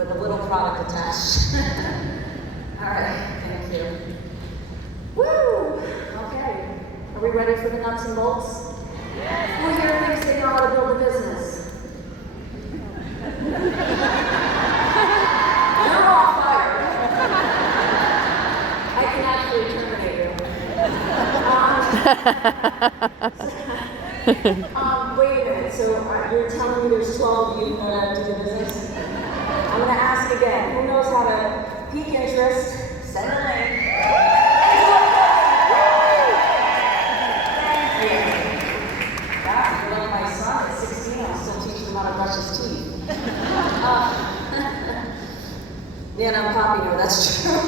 with a little product attached. All right, thank you. Woo! Okay, are we ready for the nuts and bolts? Yes. Who here thinks they know how to build a business? You're all fired. I can actually terminate you. Wait a minute, so you're telling me there's 12 of you who know how to do the business? I'm going to ask again, who knows how to peak interest, send a link. Thank you. Yeah, you're like my son at 16, I'm still teaching him how to brush his teeth. Yeah, I'm Poppy, no, that's true.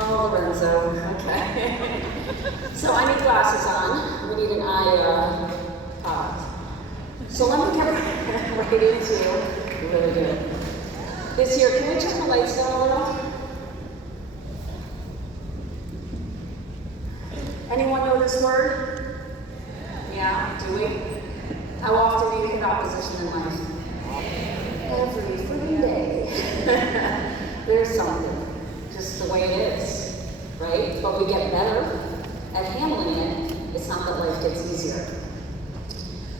Oh, Lorenzo, okay. So I need glasses on. We need an eye product. So let me get right into, really good. This here, can we turn the lights down a little? Anyone know this word? Yeah, do we? How often do you hit opposition in life? Every freaking day. There's something, just the way it is, right? But we get better at handling it. It's not that life gets easier.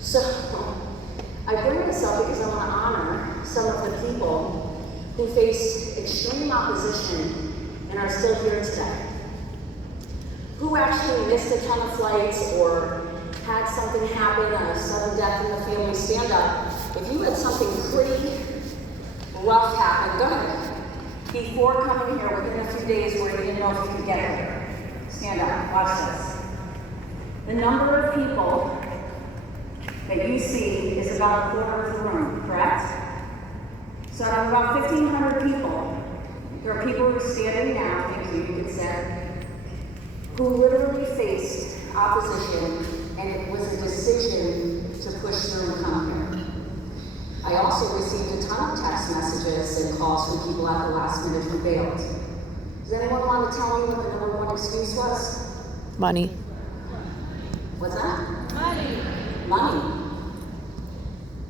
So, I bring this up because I want to honor some of the people who faced extreme opposition and are still here today. Who actually missed a ton of flights or had something happen, a sudden death in the family. Stand up. If you had something pretty rough happen, go ahead. Before coming here, within a few days where you didn't know if you could get here. Stand up, watch this. The number of people that you see is about a quarter of the room, correct? So out of about 1,500 people, there are people who are standing now, thank you, you can say, who literally faced opposition, and it was a decision to push through and come here. I also received a ton of text messages and calls from people at the last minute who bailed. Does anyone want to tell me what the number one excuse was? Money. What's that? Money. Money.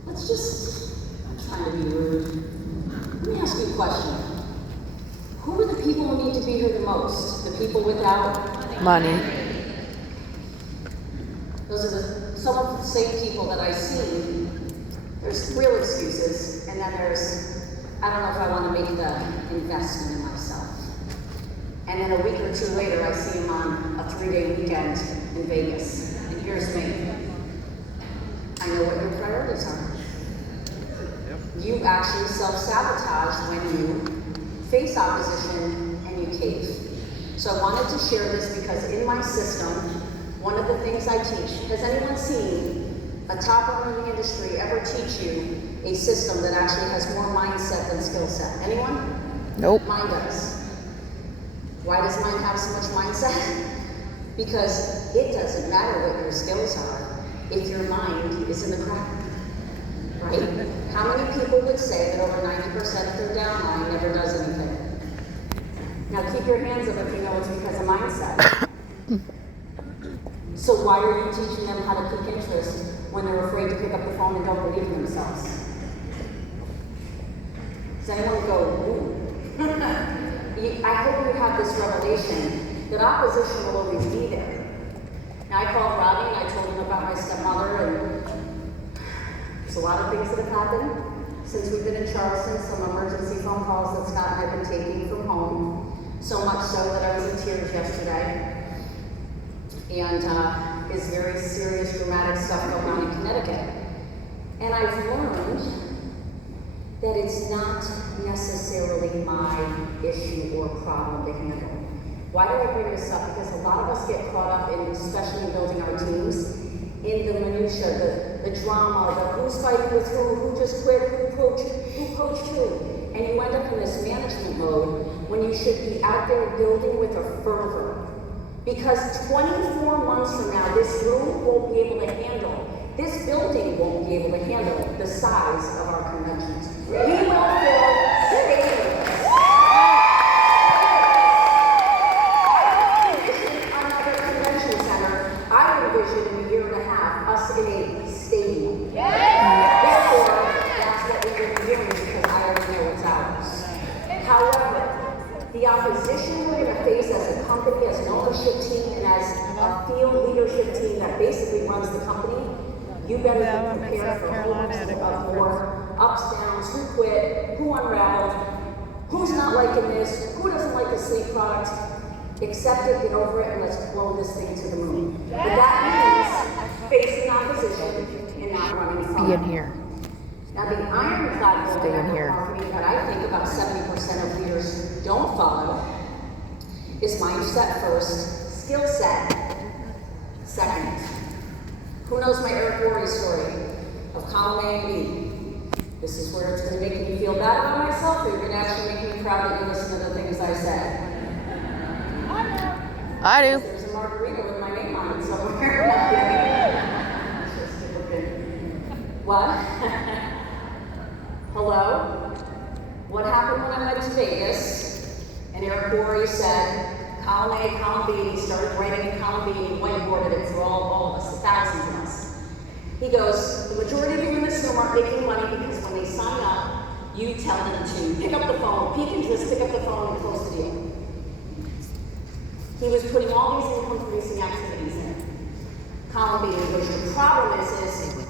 Let's just, I'm trying to be rude. Let me ask you a question. Who are the people who need to be here the most? The people without Money. Those are some of the same people that I see. There's real excuses, and then there's, I don't know if I want to make the investment in myself. And then a week or two later, I see him on a 3-day weekend in Vegas. And here's me. I know what your priorities are. You actually self-sabotage when you face opposition and you cave. So I wanted to share this because in my system, one of the things I teach, has anyone seen a top owner in the industry ever teach you a system that actually has more mindset than skill set? Anyone? Nope. Mine does. Why does mine have so much mindset? Because it doesn't matter what your skills are if your mind is in the crap. Right? How many people would say that over 90% of their downline never does anything? Now keep your hands up if you know it's because of mindset. So why are you teaching them how to peak interest when they're afraid to pick up the phone and don't believe in themselves? Does anyone go, ooh? I hope you have this revelation that opposition will always be there. Now I called Robbie and I told him about my stepmother, and there's a lot of things that have happened since we've been in Charleston, some emergency phone calls that Scott and I have been taking from home, so much so that I was in tears yesterday. And is very serious, dramatic stuff going on in Connecticut. And I've learned that it's not necessarily my issue or problem to handle. Why do I bring this up? Because a lot of us get caught up in, especially in building our teams, in the minutia, the drama, the who's fighting with who just quit, who coached who. And you end up in this management mode when you should be out there building with a fervor. Because 24 months from now, this room won't be able to handle, this building won't be able to handle the size of our conventions. We will fill stadiums. I envision another convention center. I envision in a year and a half us in a stadium. Therefore, that's what we're going to be doing because I opposition we're going to face as a company, as an ownership team, and as a field leadership team that basically runs the company, you better be prepared for a whole bunch of more ups, downs, who quit, who unraveled, who's not liking this, who doesn't like the sleep product. Accept it, get over it, and let's blow this thing to the moon. But that means facing opposition and not running from it. Be in here. Now, the ironclad goal Stay in of here. marketing that I think about 70% of leaders don't follow is mindset first, skill set second. Who knows my Eric Worre story of column A and B? This is where it's going to make me feel bad about myself, or you're going to actually make me proud that you listen to the things I said. I do. There's a margarita with my name on it somewhere. What? Hello? What happened when I went to Vegas and Eric Worre said, column A, column B, he started writing in column B, and he whiteboarded it for all of us, the thousands of us. He goes, the majority of you in this room aren't making money because when they sign up, you tell them to pick up the phone, peek and just pick up the phone and close the deal. He was putting all these income-producing activities in. Column B, which the problem is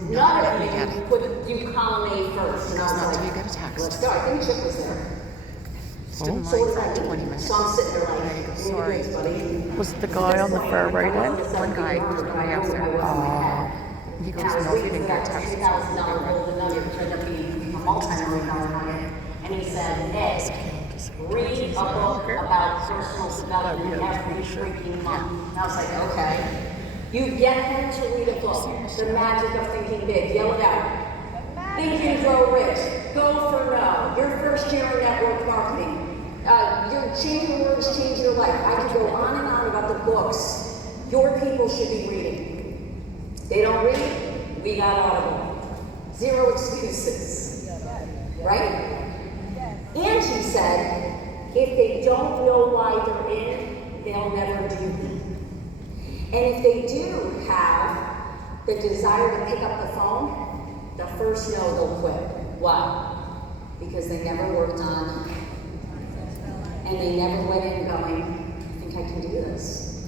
none of you do column A first. And I was like, let's go. I think Chip was there. So what does that mean? So I'm sitting there like, sorry, buddy. Was the guy on the far right end? One guy. I asked him. He goes, no, he didn't get text. $2,000 golden nugget, which ended up being a multi-million-dollar nugget. And he said, hey, read a book about personal development every freaking month. And I was like, okay. You get him to read a book, The Magic of Thinking Big, yell it out. Think and Grow Rich, Go for No, your first year in network marketing. Your Change Your Words, Change Your Life. I could go on and on about the books your people should be reading. They don't read, we got Audible. Zero excuses, right? Angie said, if they don't know why they're in, they'll never do it. And if they do have the desire to pick up the phone, the first no, they'll quit. Why? Because they never worked on, and they never went in going, I think I can do this.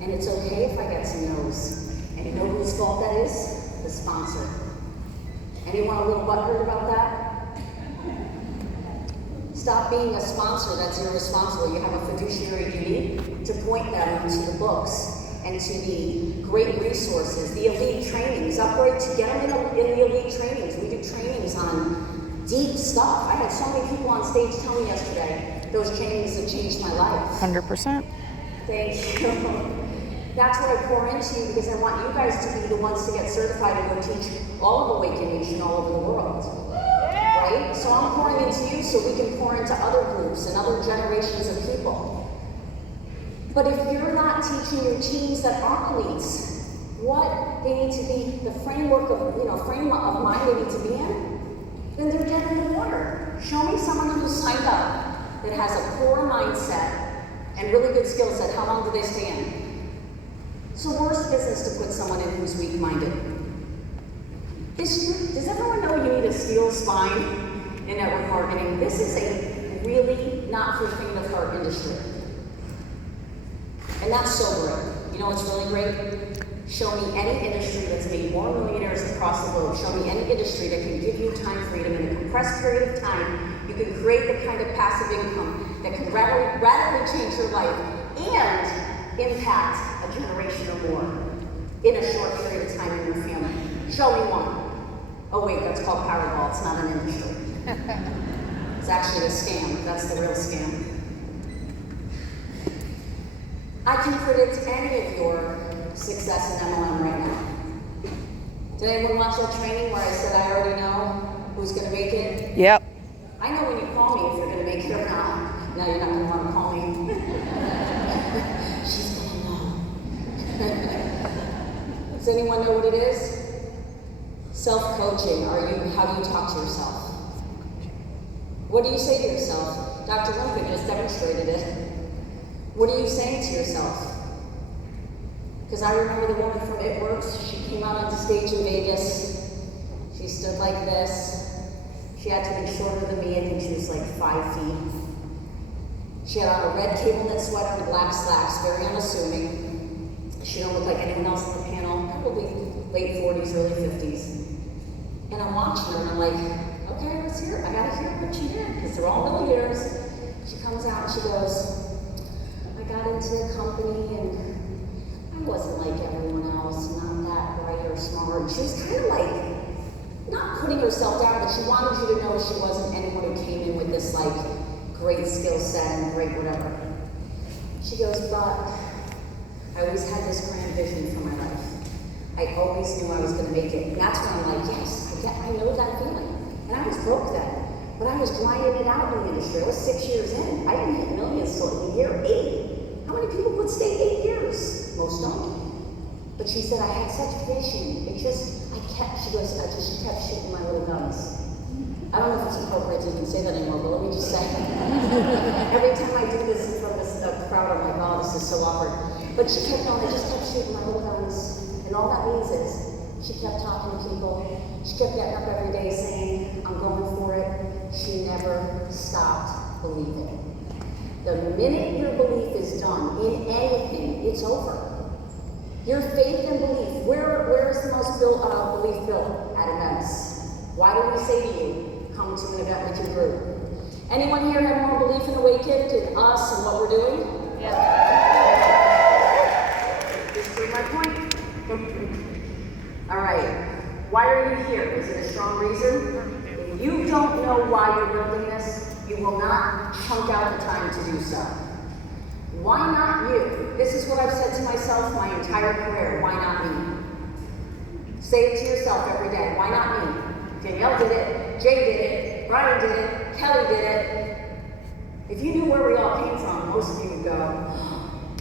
And it's okay if I get some no's. And you know whose fault that is? The sponsor. Anyone a little butthurt about that? Stop being a sponsor that's irresponsible. You have a fiduciary duty to point them to the books and to the great resources, the elite trainings, upgrade to get them in the elite trainings. We do trainings on deep stuff. I had so many people on stage tell me yesterday, those trainings have changed my life. 100%. Thank you. That's what I pour into you because I want you guys to be the ones to get certified and go teach all of Awaken Nation all over the world. Right? So I'm pouring into you so we can pour into other groups and other generations of people. But if you're not teaching your teams that aren't elites what they need to be, the framework of, frame of mind they need to be in, then they're dead in the water. Show me someone who's signed up that has a core mindset and really good skill set. How long do they stay in? It's the worst business to put someone in who's weak-minded. Does everyone know you need a steel spine in network marketing? This is a really not for faint of heart industry. And that's so great. You know what's really great? Show me any industry that's made more millionaires across the globe. Show me any industry that can give you time freedom in a compressed period of time. You can create the kind of passive income that can radically change your life and impact a generation or more in a short period of time in your family. Show me one. Oh wait, that's called Powerball. It's not an industry. It's actually a scam. That's the real scam. I can predict any of your success in MLM right now. Did anyone watch that training where I said I already know who's going to make it? Yep. I know when you call me if you're going to make it or not. Now you're not going to want to call me. She's going to know. Does anyone know what it is? Self-coaching. How do you talk to yourself? What do you say to yourself? Dr. Lincoln just demonstrated it. What are you saying to yourself? Because I remember the woman from It Works. She came out on the stage in Vegas. She stood like this. She had to be shorter than me. I think she was like 5 feet. She had on a red cable knit sweater and black slacks, very unassuming. She don't look like anyone else on the panel, probably late 40s, early 50s. And I'm watching her and I'm like, okay, let's hear it. I gotta hear what she did, because they're all millionaires. She comes out and she goes, I got into the company and I wasn't like everyone else, not that bright or smart. She was kind of like, not putting herself down, but she wanted you to know she wasn't anyone who came in with this like great skill set and great whatever. She goes, but I always had this grand vision for my life. I always knew I was going to make it. And that's when I'm like, yes, I know that feeling. And I was broke then, but I was grinding it out in the industry. I was 6 years in. I didn't hit millions till year 8. How many people would stay 8 years? Most don't. But she said, I had such vision. She kept shooting my little guns. I don't know if it's appropriate to even say that anymore, but let me just say. Every time I do this in front of a crowd, I'm like, oh, this is so awkward. But she kept on, I just kept shooting my little guns. And all that means is, she kept talking to people. She kept getting up every day saying, I'm going for it. She never stopped believing. The minute your belief is done in anything, it's over. Your faith and belief, where is the most belief built? At events. Why do we say to you, come to an event with your group? Anyone here have more belief in Awakened in us and what we're doing? Yeah. Just prove my point. All right. Why are you here? Is it a strong reason? If you don't know why you're building this, you will not chunk out the time to do so. Why not you? This is what I've said to myself my entire career. Why not me? Say it to yourself every day. Why not me? Danielle did it. Jay did it. Brian did it. Kelly did it. If you knew where we all came from, most of you would go,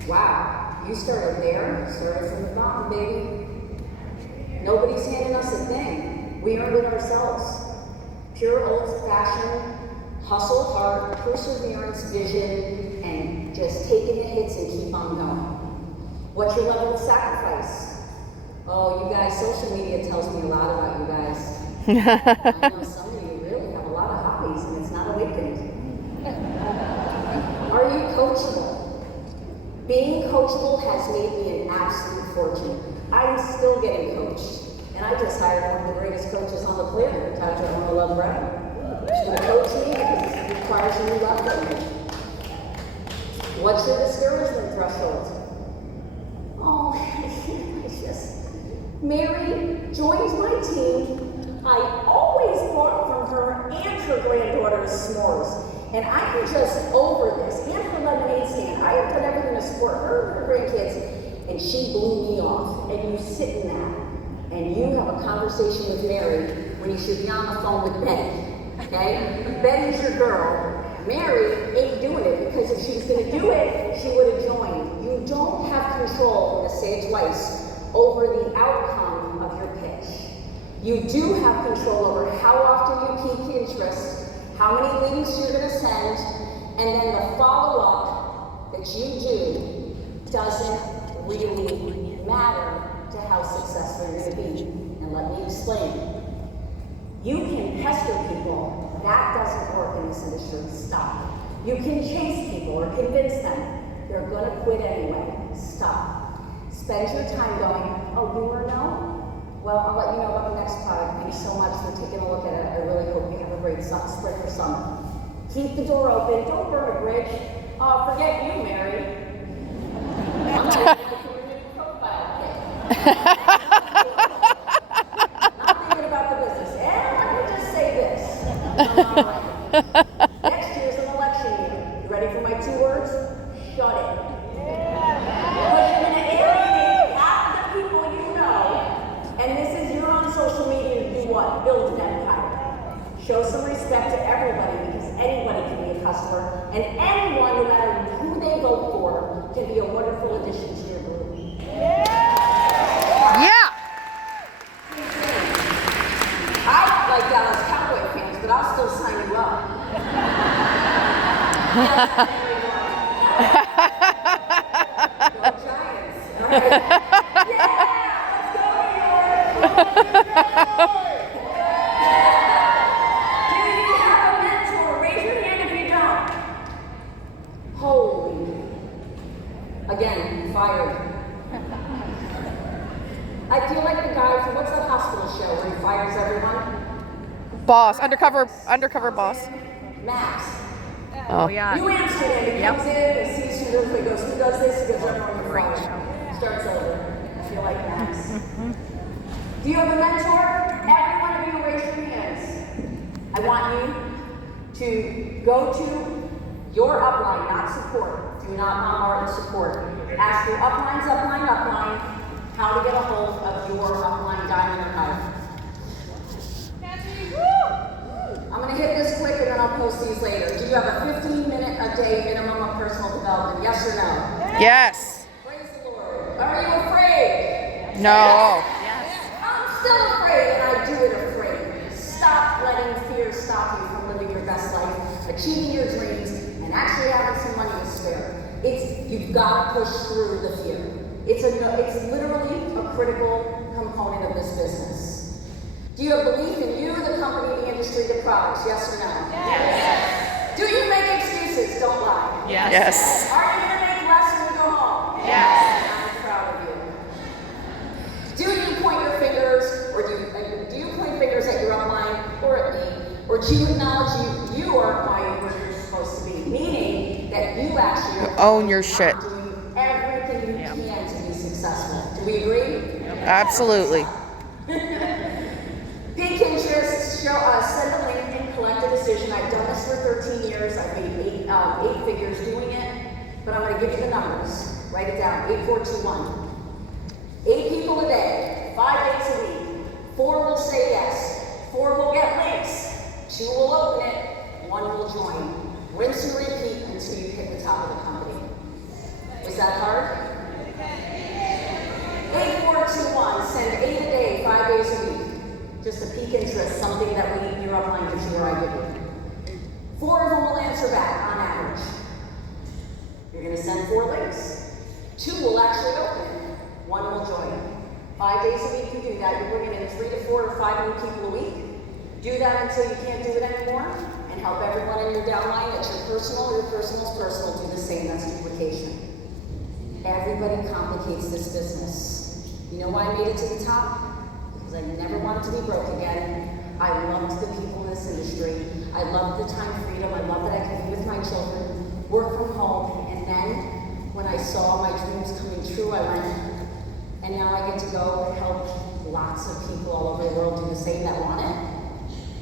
wow, you started there, started from the bottom, baby. Nobody's handing us a thing. We earned it ourselves. Pure old-fashioned hustle, heart, perseverance, vision, and just taking the hits and keep on going. What's your level of sacrifice? Oh, you guys, social media tells me a lot about you guys. I know some of you really have a lot of hobbies and it's not awakened. Are you coachable? Being coachable has made me an absolute fortune. I'm still getting coached. And I just hired one of the greatest coaches on the planet, Dr. Danelle Gets. She's going to coach me because it requires a new level. What's your discouragement threshold? Oh, it's just, Mary joins my team. I always bought from her and her granddaughter's s'mores. And I am just over this. And her lemonade stand. I have done everything to support her and her grandkids. And she blew me off. And you sit in that. And you have a conversation with Mary when you should be on the phone with Betty. Okay? Betty's your girl. Mary ain't doing it because if she was going to do it, she would have joined. You don't have control, I'm going to say it twice, over the outcome of your pitch. You do have control over how often you pique interest, how many links you're going to send, and then the follow-up that you do doesn't really matter to how successful you're going to be. And let me explain. You can pester people. That doesn't work in this industry. Stop. You can chase people or convince them. They're going to quit anyway. Stop. Spend your time going, oh, you want to know? Well, I'll let you know about the next product. Thanks so much for taking a look at it. I really hope you have a great spring for summer. Keep the door open. Don't burn a bridge. Forget you, Mary. I'm not even going to do a new profile kit. Not thinking about the business. And let me just say this. Next year's an election year. You ready for my 2 words? Shut it. Because you're going to alienate half the people you know. And this is, you're on social media to do what? Build an empire. Show some respect to everybody because anybody can be a customer. And anyone, no matter who they vote for, can be a wonderful addition to your group. Yeah! I like Dallas Cowboy fans, but I'll still sign you up. Go Giants. All right. Yeah, let's go, New York. Do you have a mentor? Raise your hand if you don't. Boss, undercover boss. Max. Oh yeah. New Amsterdam. He comes in, he sees who does, he goes, who does this? He goes, everyone in the Great front. show. Starts over. I feel like Max. Do you have a mentor? Everyone of you raise your hands. I want you to go to your upline, not support. Do not bombard the support. Ask your uplines, how to get a hold of your upline diamond or higher. I'm going to hit this quick and then I'll post these later. Do you have a 15-minute a day minimum of personal development? Yes or no? Yes. Praise the Lord. Are you afraid? No. I'm still afraid and I do it afraid. Stop letting fear stop you from living your best life, achieving your dreams, and actually having some money to spare. You've got to push through the fear. It's literally a critical component of this business. Do you have belief in you, the company, the industry, the products? Yes or no? Yes. Do you make excuses? Don't lie. Yes. Are you going to make less when you go home? Yes. I'm proud of you. Do you point your fingers, or do you point fingers at your upline or at me, or do you acknowledge you are applying where you're supposed to be? Meaning that you actually own your shit. Doing everything you can to be successful. Do we agree? Absolutely. Peak interest, send a link and collect a decision. I've done this for 13 years. I've made eight figures doing it, but I'm going to give you the numbers. Write it down, 8421. 8 people a day, 5 days a week. 4 will say yes. 4 will get links. 2 will open it. 1 will join. Rinse and repeat until you hit the top of the company. Is that hard? 8421, send 8 a day, 5 days a week. Just a peak interest, something that we need your upline to share I give you. 4 of them will answer back on average. You're going to send 4 links. 2 will actually open it. 1 will join. 5 days a week you do that. You're bringing in 3 to 4 or 5 new people a week. Do that until you can't do it anymore, and help everyone in your downline that's your personal or your personal's personal do the same. That's duplication. Everybody complicates this business. You know why I made it to the top? Because I never wanted to be broke again. I loved the people in this industry. I loved the time freedom. I loved that I could be with my children, work from home, and then when I saw my dreams coming true, I went, and now I get to go help lots of people all over the world do the same that want it.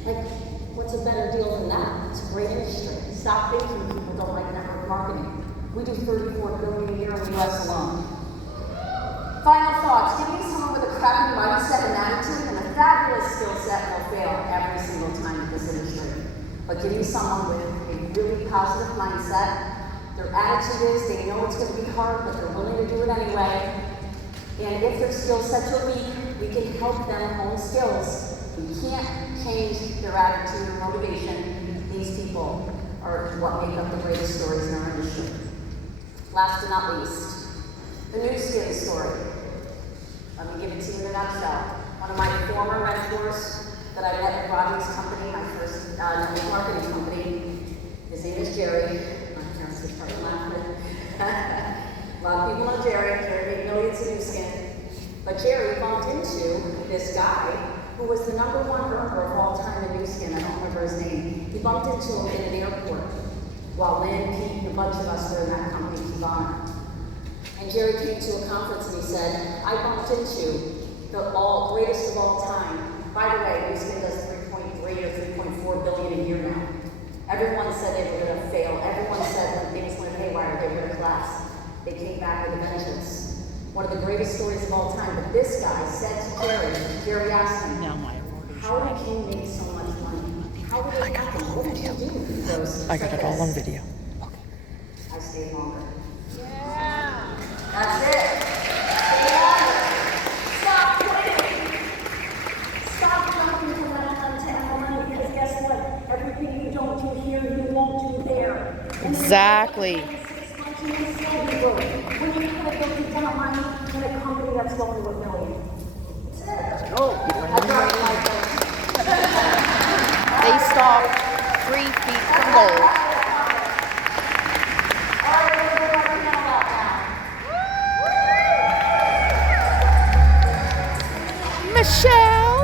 Like, what's a better deal than that? It's a great industry. Stop thinking people don't like network marketing. We do $34 billion a year in the US alone. Final thoughts. Give me someone with a crappy mindset and attitude and a fabulous skill set and they'll fail every single time in this industry. But give me someone with a really positive mindset. Their attitude is they know it's going to be hard, but they're willing to do it anyway. And if their skill sets are weak, we can help them hone skills. We can't change their attitude or motivation. These people are what make up the greatest stories in our industry. Last but not least, the new skin story. Let me give it to you in a nutshell. One of my former mentors that I met at Rodney's company, my first network marketing company, his name is Jerry. My parents would start laughing. A lot of people know Jerry. Jerry made millions in new skin. But Jerry bumped into this guy who was the #1 earner of all time in new skin. I don't remember his name. He bumped into him in an airport while Lynn, Pete, and a bunch of us were in that company, Kivana. And Jerry came to a conference and he said, I bumped into the greatest of all time. By the way, new skin does 3.3 or 3.4 billion a year now. Everyone said they were going to fail. Everyone said when things went haywire, they were going to collapse. They came back with a vengeance. One of the greatest stories of all time. But this guy said to Jerry asked him, how did you make so much money? How did it happen? What did you do? I got it all on video. I stayed longer. Yeah. That's it. Stay longer. Stop quitting. Stop jumping from MLM to MLM because guess what? Everything you don't do here, you won't do there. Exactly. When you could have built down money in a company that's going to $1 million. They stopped 3 feet from gold. Michelle.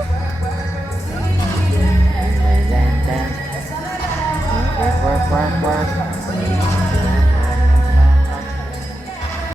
Quack, quack.